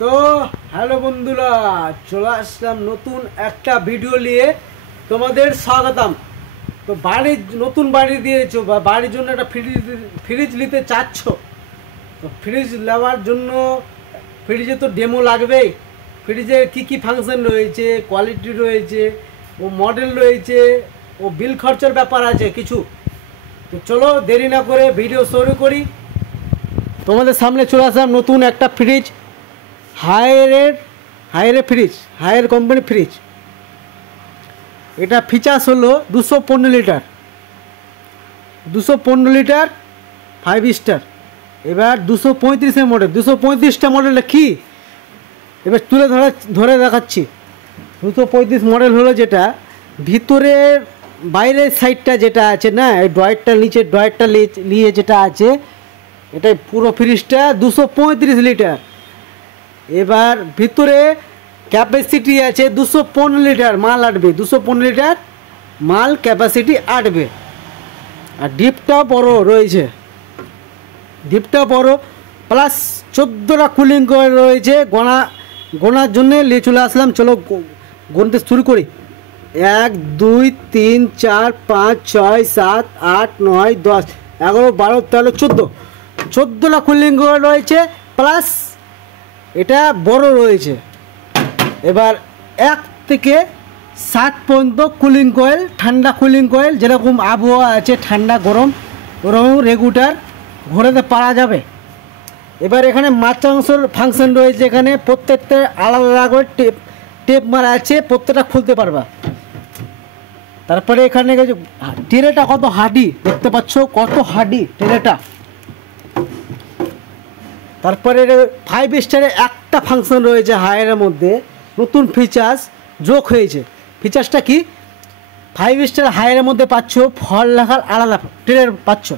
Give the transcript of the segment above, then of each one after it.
তো হ্যালো বন্ধুরা, চলে আসলাম নতুন একটা ভিডিও নিয়ে। তোমাদের স্বাগতম। তো নতুন বাড়ি দিয়েছো বা বাড়ির জন্য একটা ফ্রিজ নিতে চাচ্ছ, তো ফ্রিজ নেওয়ার জন্য ফ্রিজে তো ডেমো লাগবেই। ফ্রিজে কি কি ফাংশন রয়েছে, কোয়ালিটি রয়েছে, ও মডেল রয়েছে, ও বিল খরচার ব্যাপার আছে কিছু। তো চলো দেরি না করে ভিডিও শুরু করি। তোমাদের সামনে চলে আসলাম নতুন একটা ফ্রিজ, হায়ার কোম্পানি ফ্রিজ। এটা ফিচার্স হলো 215 লিটার 5 স্টার। এবার 235 মডেল, 235টা মডেলটা কি এবার তুলে ধরে দেখাচ্ছি। 235 মডেল হলো যেটা ভিতরের বাইরের সাইডটা যেটা আছে না, এই ড্রয়ারটা নিচে ড্রয়ারটা নিয়ে যেটা আছে, এটা পুরো ফ্রিজটা 235 লিটার। এবার ভিতরে ক্যাপাসিটি আছে 215 লিটার মাল আটবে, 215 লিটার মাল ক্যাপাসিটি আটবে। আর ডিপটা বড় রয়েছে, ডিপটা বড়, প্লাস 14টা কুলিং কয়েল রয়েছে। গোনার জন্য নিয়ে চলে আসলাম। চলো গুনতে শুরু করি। 1 2 3 4 5 6 7 8 9 10 11 12 13 14টা কুলিং কয়েল রয়েছে, প্লাস এটা বড় রয়েছে। এবার 1 থেকে 7 পর্যন্ত কুলিং কয়েল, ঠান্ডা কুলিং কয়েল, যেরকম আবহাওয়া আছে ঠান্ডা গরম ওরকম রেগুলেটর ঘোরাতে পারা যাবে। এবার এখানে মাচাংশর ফাংশন রয়েছে, এখানে প্রত্যেকটা আলাদা আলাদা করে টেপ মারা আছে, প্রত্যেকটা খুলতে পারবা। তারপরে এখানে ট্রেটা কত হার্ডি দেখতে পাচ্ছ, কত হার্ডি ট্রেটা। তারপরে 5 স্টারে একটা ফাংশন রয়েছে হায়ারের মধ্যে, নতুন ফিচার্স যোগ হয়েছে। ফিচার্সটা কি? 5 স্টার হায়ারের মধ্যে পাচ্ছ ফল রাখার আলাদা ট্রে পাচ্ছ।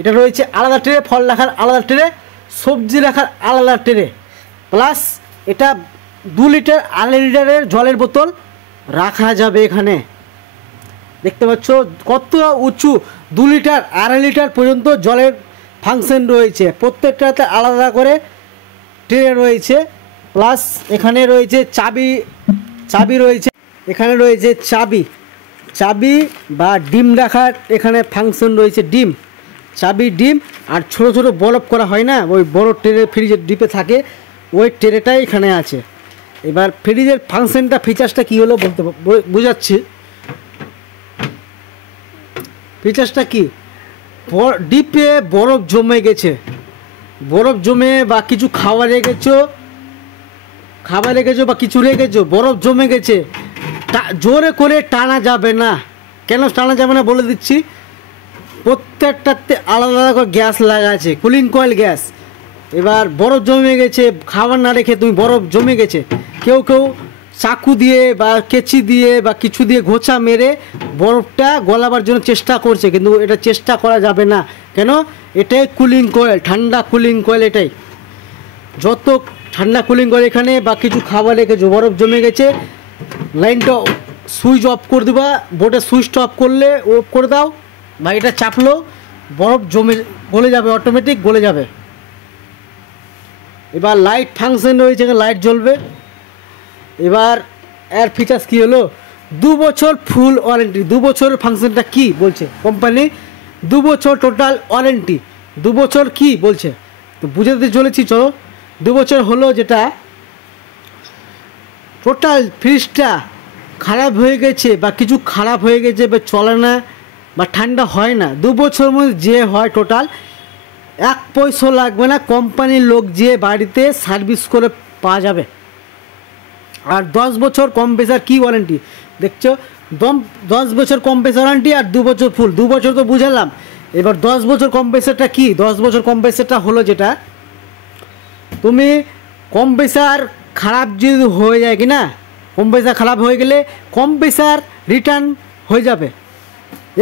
এটা রয়েছে আলাদা ট্রে, ফল রাখার আলাদা ট্রে, সবজি রাখার আলাদা ট্রে, প্লাস এটা 2 লিটার 2.5 লিটারের জলের বোতল রাখা যাবে এখানে। দেখতে পাচ্ছ কত উঁচু, 2 লিটার 2.5 লিটার পর্যন্ত জলের ফাংশন রয়েছে। প্রত্যেকটাতে আলাদা করে ট্রে রয়েছে, প্লাস এখানে রয়েছে চাবি রয়েছে। এখানে রয়েছে চাবি বা ডিম রাখার এখানে ফাংশন রয়েছে, ডিম। আর ছোট ছোট বরফ করা হয় না, ওই বড় ট্রে ফ্রিজের ডিপে থাকে, ওই ট্রেটাই এখানে আছে। এবার ফ্রিজের ফাংশনটা ফিচার্সটা কী হলো বলতে বোঝাচ্ছি। ফিচার্সটা কি? ডিপে বরফ জমে বা কিছু খাবার রেখেছো বা কিছু রেখেছো, বরফ জমে গেছে, জোরে করে টানা যাবে না। কেন টানা যাবে না বলে দিচ্ছি। প্রত্যেকটাতে আলাদা আলাদা করে গ্যাস লাগা আছে, কুলিং কয়েল গ্যাস। এবার বরফ জমে গেছে, খাবার না রেখে তুমি বরফ জমে গেছে, কেউ চাকু দিয়ে বা কেচি দিয়ে বা কিছু দিয়ে ঘোচা মেরে বরফটা গলাবার জন্য চেষ্টা করছে, কিন্তু এটা চেষ্টা করা যাবে না। কেন? এটাই কুলিং কয়েল, ঠান্ডা কুলিং কয়েল। এটাই যত ঠান্ডা কুলিং কয়েল এখানে বা কিছু খাবার রেখেছো, বরফ জমে গেছে, লাইনটা সুইচ অফ করে দেবা, বোর্ডের সুইচটা অফ করলে অফ করে দাও, বা এটা চাপলো বরফ গলে যাবে, অটোমেটিক গলে যাবে। এবার লাইট ফাংশন রয়েছে, লাইট জ্বলবে। এবার এর ফিচার্স কী হলো? 2 বছর ফুল ওয়ারেন্টি। 2 বছরের ফাংশনটা কি বলছে কোম্পানি? 2 বছর টোটাল ওয়ারেন্টি। 2 বছর কি বলছে তো বুঝাতে চলেছি। চলো, 2 বছর হলো যেটা টোটাল ফ্রিজটা খারাপ হয়ে গেছে বা কিছু খারাপ হয়ে গেছে বা চলে না বা ঠান্ডা হয় না, 2 বছরের মধ্যে যে হয় টোটাল 1 পয়সা লাগবে না, কোম্পানির লোক যে বাড়িতে সার্ভিস করে পাওয়া যাবে। আর 10 বছর কম্প্রেসার কি ওয়ারেন্টি দেখছো, 10 বছর কম্প্রেসার ওয়ারেন্টি আর 2 বছর ফুল। 2 বছর তো বুঝালাম, এবার 10 বছর কম্প্রেসারটা কি? 10 বছর কম্প্রেসারটা হলো যেটা তুমি কম্প্রেসার খারাপ যদি হয়ে যায় কি না, কম্প্রেসার খারাপ হয়ে গেলে কম্প্রেসার রিটার্ন হয়ে যাবে,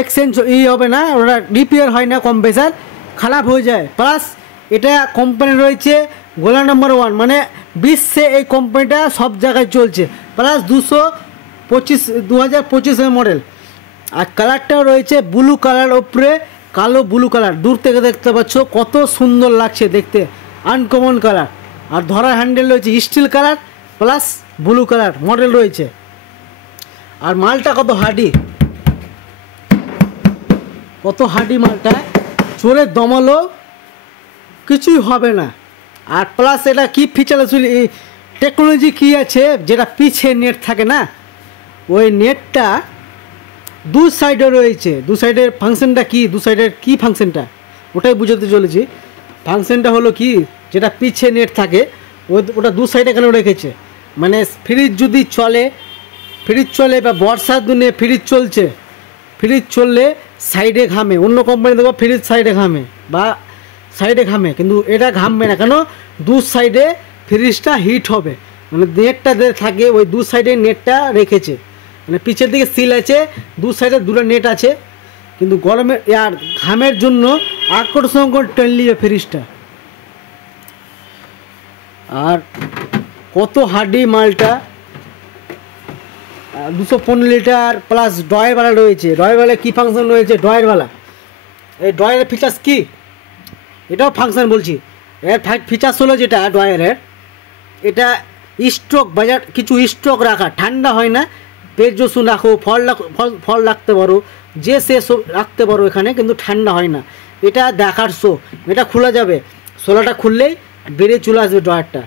এক্সচেঞ্জ হবে না, ওটা রিপেয়ার হয় না, কম্প্রেসার খারাপ হয়ে যায়। প্লাস এটা কোম্পানি রয়েছে গোলা নাম্বার 1, মানে বিশ্বে এই কোম্পানিটা সব জায়গায় চলছে। Plus 2025 model. আর কালারটাও রয়েছে ব্লু কালার, ওপরে কালো ব্লু কালার। দূর থেকে দেখতে পাচ্ছ কত সুন্দর লাগছে দেখতে, আনকমন কালার। আর ধরার হ্যান্ডেল রয়েছে steel colour plus blue colour model রয়েছে। আর মালটা কত হার্ডি, কত হার্ডি মালটা, চোরে দমালো কিছুই হবে না। আর প্লাস এটা কি ফিচার টেকনোলজি কী আছে, যেটা পিছে নেট থাকে না, ওই নেটটা দু সাইডে রয়েছে। দু সাইডের ফাংশনটা কি, দু সাইডের কী ফাংশনটা ওটাই বুঝাতে চলেছি। ফাংশনটা হলো কি, যেটা পিছে নেট থাকে ওটা দু সাইডে কেন রেখেছে, মানে ফ্রিজ যদি চলে, ফ্রিজ চলে বা বর্ষার দিনে ফ্রিজ চলছে, ফ্রিজ চললে সাইডে ঘামে, অন্য কোম্পানি দেখো ফ্রিজ সাইডে ঘামে বা সাইডে ঘামে, কিন্তু এটা ঘামবে না কেন, দু সাইডে ফ্রিজটা হিট হবে, মানে নেটটা থাকে ওই দু সাইডে নেটটা রেখেছে, মানে পিছের দিকে সিল আছে, দু সাইডে দুটো নেট আছে, কিন্তু গরমে আর ঘামের জন্য আকর্ষণ করে টেনে নিবে ফ্রিজটা। আর কত হার্ডি মালটা, 215 লিটার প্লাস ড্রয়ারওয়ালা রয়েছে। ড্রয়ারওয়ালা কী ফাংশন রয়েছে, ড্রয়ারওয়ালা এই ড্রয়ারের ফিচার্স কি, এটাও ফাংশন বলছি। এর ফিচার্স হলো যেটা ড্রয়ারের, এটা স্টক বাজার কিছু স্টক রাখা, ঠান্ডা হয় না, পেট রসুন রাখো, ফল রাখতে পারো, যে সে রাখতে পারো এখানে, কিন্তু ঠান্ডা হয় না। এটা দেখার শো, এটা খোলা যাবে, সোলাটা খুললেই বেরিয়ে চলে আসবে ড্রয়ারটা।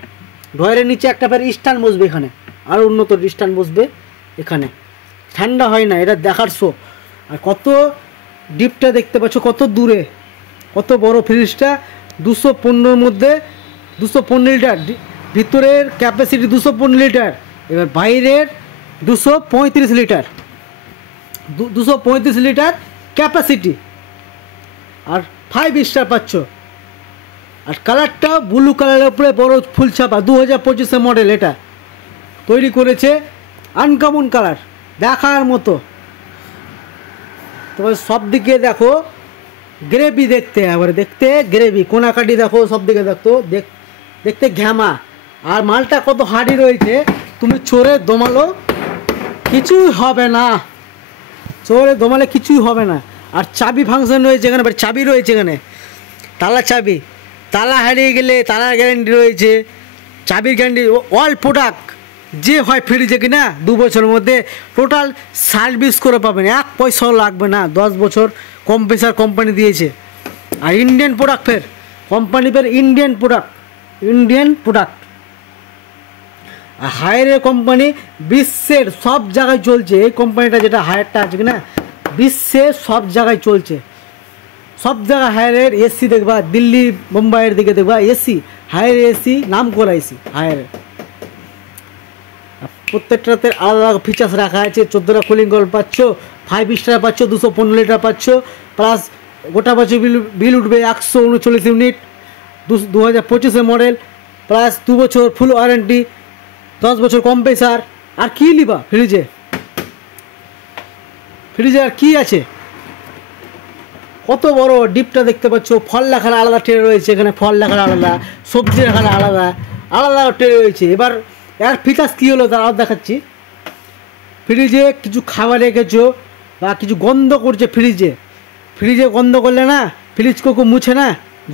ড্রয়ারের নিচে একটা ফের স্ট্যান্ড বসবে, এখানে আরও উন্নত স্ট্যান্ড বসবে, এখানে ঠান্ডা হয় না, এটা দেখার শো। আর কত ডিপটা দেখতে পাচ্ছ, কত দূরে, কত বড় ফ্রিজটা, 215 মধ্যে 215 লিটার, ভিতরের ক্যাপাসিটি 215 লিটার, এবার বাইরের 235 লিটার, 235 লিটার ক্যাপাসিটি, আর 5 স্টার পাচ্ছ। আর কালারটা ব্লু কালারের উপরে বড় ফুল ছাপা, 2025 মডেল, এটা তৈরি করেছে, আনকমন কালার, দেখার মতো। তবে সব দিকে দেখো গ্রেভি, দেখতে একবারে দেখতে গ্রেভি, কোনাকাটি দেখো সব দিকে দেখতে ঘ্যামা। আর মালটা কত হার্ডি রয়েছে, তুমি চোরে দমালো কিছুই হবে না, চোরে দমালে কিছুই হবে না। আর চাবি ফাংশন রয়েছে এখানে, চাবি রয়েছে এখানে, তালা চাবি, তালা হারিয়ে গেলে তালার গ্যারেন্টি রয়েছে, চাবির গ্যারেন্টি। অল প্রোডাক্ট যে হয় ফ্রিজে কিনা 2 বছরের মধ্যে টোটাল সার্ভিস করে পাবেন, 1 পয়সাও লাগবে না, 10 বছর কম্প্রেসার কোম্পানি দিয়েছে। আর ইন্ডিয়ান প্রোডাক্ট, ফের কোম্পানি ফের ইন্ডিয়ান প্রোডাক্ট। আর হায়ারের কোম্পানি বিশ্বের সব জায়গায় চলছে, এই কোম্পানিটা যেটা হায়ারটা আছে কিনা বিশ্বের সব জায়গায় চলছে, সব জায়গায় হায়ারের এসি দেখবা, দিল্লি মুম্বাইয়ের দিকে দেখবা এসি, হায়ার এসি, নাম করা এসি হায়ারের। প্রত্যেকটাতে আলাদা আলাদা ফিচার্স রাখা আছে। 14টা কুলিং কয়েল পাচ্ছ, 5 স্টার পাচ্ছ, 215 লিটার পাচ্ছ, প্লাস গোটা বছর বিল উঠবে 139 ইউনিট, 2025 মডেল, প্লাস 2 বছর ফুল ওয়ারেন্টি, 10 বছর কম্প্রেসার। আর কি নিবা ফ্রিজে আর কি আছে, কত বড় ডিপটা দেখতে পাচ্ছ, ফল রাখার আলাদা ট্রে রয়েছে এখানে, ফল রাখার আলাদা, সবজি রাখার আলাদা আলাদা ট্রে রয়েছে। এবার এর ফিচার্স কী হলো তারাও দেখাচ্ছি। ফ্রিজে কিছু খাবার রেখেছো বা কিছু গন্ধ করছে ফ্রিজে গন্ধ করলে না, ফ্রিজ কেউ মুছে না,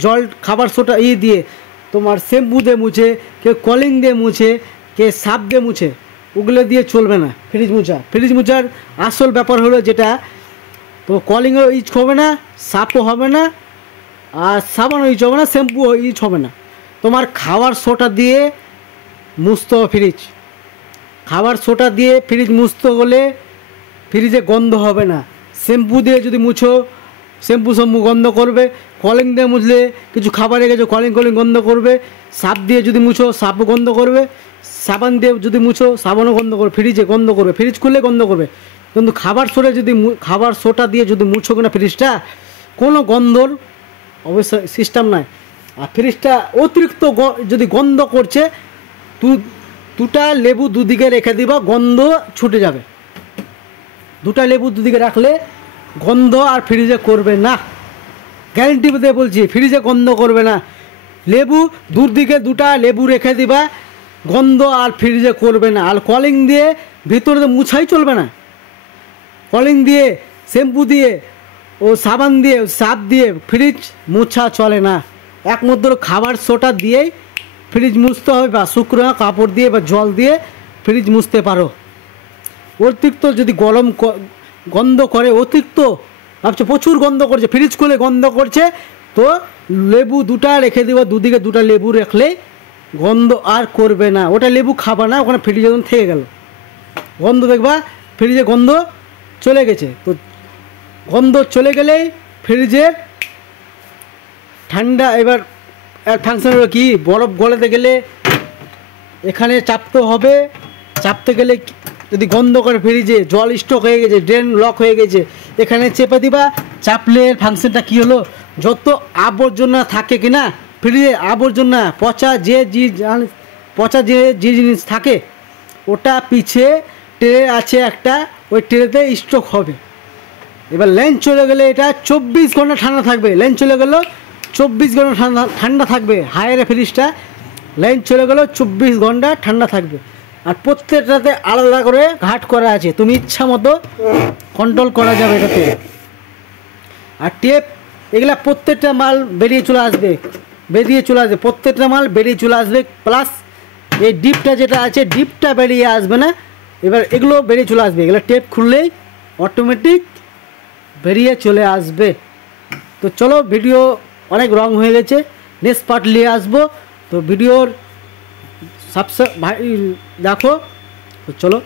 জল খাবার সোটা দিয়ে তোমার শ্যাম্পু দিয়ে মুছে, কেউ কলিং দিয়ে মুছে, কে সাপ দিয়ে মুছে, ওগুলো দিয়ে চলবে না ফ্রিজ মোছার আসল ব্যাপার হলো যেটা, তো কলিংও ইউজ হবে না, সাপও হবে না, আর সাবানও ইউজ হবে না, শ্যাম্পুও ইউজ হবে না, তোমার খাবার সোটা দিয়ে মুছতে হবে ফ্রিজ। খাবার সোটা দিয়ে ফ্রিজ মুছতে হলে ফ্রিজে গন্ধ হবে না। শ্যাম্পু দিয়ে যদি মুছো, শ্যাম্পু গন্ধ করবে, কলিং দিয়ে মুছলে কিছু খাবার রেখেছো, কলিং গন্ধ করবে, সাপ দিয়ে যদি মুছো সাপও গন্ধ করবে, সাবান দিয়ে যদি মুছো সাবানও গন্ধ করবে, ফ্রিজে গন্ধ করবে, ফ্রিজ খুললে গন্ধ করবে। কিন্তু খাবার সোটা দিয়ে যদি মুছো কিনা ফ্রিজটা, কোনো গন্ধর অবশ্যই সিস্টেম নাই। আর ফ্রিজটা অতিরিক্ত যদি গন্ধ করছে, দুটা লেবু দুদিকে রেখে দিবা, গন্ধ ছুটে যাবে। দুটা লেবু দুদিকে রাখলে গন্ধ আর ফ্রিজে করবে না, গ্যারেন্টি দিয়ে বলছি, ফ্রিজে গন্ধ করবে না। লেবু দুদিকে দুটা লেবু রেখে দিবা, গন্ধ আর ফ্রিজে করবে না। আর কলিং দিয়ে ভিতরে তো মুছাই চলবে না, কলিং দিয়ে শ্যাম্পু দিয়ে ও সাবান দিয়ে সাপ দিয়ে ফ্রিজ মুছা চলে না, একমাত্র খাবার সোটা দিয়েই ফ্রিজ মুছতে হবে বা শুকনো কাপড় দিয়ে বা জল দিয়ে ফ্রিজ মুছতে পারো। অতিরিক্ত যদি গন্ধ করে, অতিরিক্ত ভাবছো প্রচুর গন্ধ করছে, ফ্রিজ খুলে গন্ধ করছে, তো লেবু দুটা রেখে দেবো, দুদিকে দুটা লেবু রাখলে গন্ধ আর করবে না। ওটা লেবু খাবা না, ওখানে ফ্রিজে যখন থেকে গেল গন্ধ দেখবা ফ্রিজে গন্ধ চলে গেছে। তো গন্ধ চলে গেলেই ফ্রিজের ঠান্ডা, এবার ফাংশন হলো কি, বরফ গলাতে গেলে এখানে চাপতে হবে, চাপতে গেলে যদি গন্ধ করে ফ্রিজে জল স্টক হয়ে গেছে, ড্রেন লক হয়ে গেছে, এখানে চেপে দিবা, চাপলে ফাংশনটা কি হলো, যত আবর্জনা থাকে কিনা ফ্রিজে, আবর্জনা পচা যে জিনিস থাকে ওটা পিছে ট্রে আছে একটা, ওই ট্রেতে স্টক হবে। এবার লাইন চলে গেলে এটা 24 ঘন্টা ঠান্ডা থাকবে, লাইন চলে গেল 24 ঘন্টা ঠান্ডা থাকবে, হায়ারে ফ্রিজটা লাইন চলে গেল 24 ঘন্টা ঠান্ডা থাকবে। আর প্রত্যেকটাতে আলাদা করে ঘাট করা আছে, তুমি ইচ্ছা মতো কন্ট্রোল করা যাবে এটাতে। আর টেপ এগুলা প্রত্যেকটা মাল বেরিয়ে চলে আসবে, প্রত্যেকটা মাল বেরিয়ে চলে আসবে, প্লাস এই ডিপটা যেটা আছে ডিপটা বেরিয়ে আসবে না। এবার এগুলো বেরিয়ে চলে আসবে, এগুলো টেপ খুললেই অটোমেটিক বেরিয়ে চলে আসবে। তো চলো, ভিডিও অনেক রং হয়ে গেছে, নেক্সট পার্ট নিয়ে আসবো। তো ভিডিওর দেখো, তো চলো।